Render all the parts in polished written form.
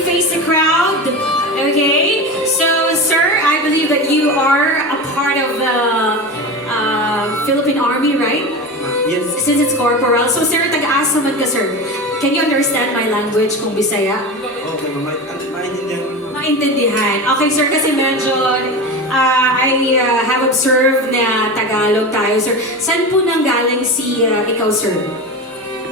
kindly face the crowd. Okay? So, sir, I believe that you are a part of the Philippine Army, right? Yes. Since it's corporal. So, sir, taga-asa man ka, sir. Can you understand my language kung Bisaya? Okay, maintindihan ko. Maintindihan. Okay, sir, kasi medyo I have observed na Tagalog tayo, sir. Saan po nanggaling si ikaw, sir?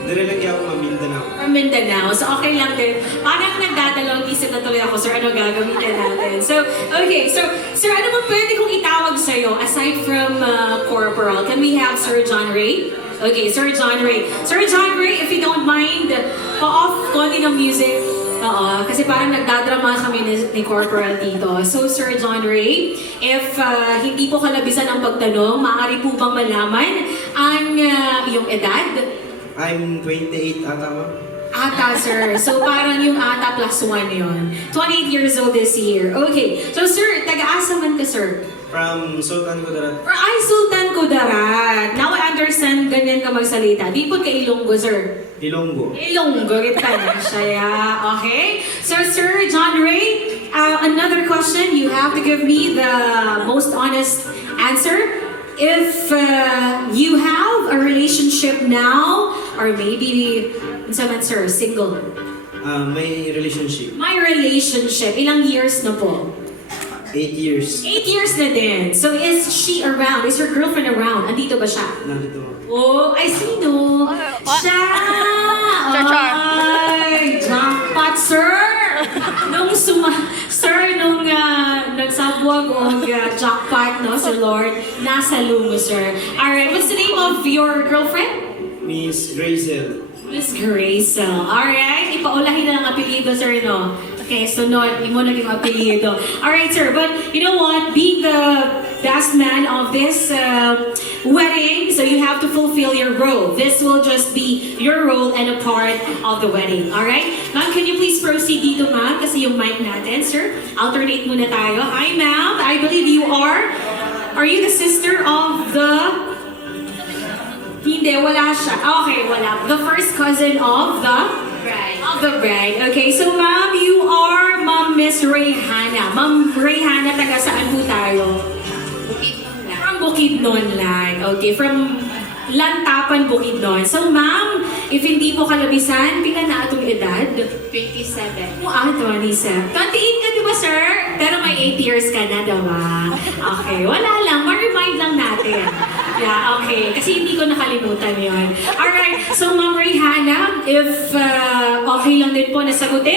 Nilagay ako Mindanao. From Mindanao. So, okay lang din. Parang nagdadalawang isip na tuloy ako, sir, ano gagamitin natin? So, okay. So, sir, ano ba pwede kong itawag sa'yo aside from corporal? Can we have Sir John Ray? Okay, Sir John Ray. Sir John Ray, if you don't mind, pa-off konti ng music. Oo, kasi parang nagdadrama kami ni Corporal dito. So, Sir John Ray, if hindi po kalabisan ang pagtanong, maaari po bang malaman ang iyong edad? I'm 28 ata ko. Ata, sir. So, parang yung ata plus 1 yun. 28 years old this year. Okay. So, sir, taga-asa man ka, sir? From Sultan Kudarat. Ay, Sultan Kudarat. Now, I understand ganyan ka magsalita. Di po ka Ilonggo, sir? Ilonggo. Ilonggo, kita na siya. Okay? So, Sir John Ray, another question. You have to give me the most honest answer. If you have a relationship now, or maybe, saman sir, single. May relationship. My relationship, ilang years na po? 8 years. 8 years na din. So is she around? Is your girlfriend around? Andito ba siya? Nandito. Oh, ay sino? Siya! Ay, jackpot, sir! Nung nagsabwag o jackpot, no, si Lord, nasa lumo, sir. Alright, what's the name of your girlfriend? Miss Grazel. Miss Grazel. Alright, ipaulahin na lang apelido, sir, no? Okay, sunod, imo na yung apelido. Alright, sir, but you know what? Being the best man of this wedding, so you have to fulfill your role. This will just be your role and a part of the wedding. Alright? Ma'am, can you please proceed dito, ma'am? Kasi yung mic natin, sir. Alternate muna tayo. Hi, ma'am. I believe you are you the sister of the... Hindi, wala siya. Okay, wala. The first cousin of the... Right. Of the bride. Okay, so ma'am, you are Ma'am Miss Rayhana. Ma'am Rayhana, taga saan po tayo? Bukidnon lang. From Bukidnon. Okay, from Lantapan, Bukidnon. So ma'am, if hindi po kalabisan, pila na atong edad? 27. Oh, 27. 28 ka di ba, sir? Pero may 8 years ka na, diba? Okay, wala lang. Ma-remind lang natin. Yeah, okay. Kasi hindi ko nakalimutan yon. Alright, so Ma'am Rayhana, if okay lang din po na sagutin.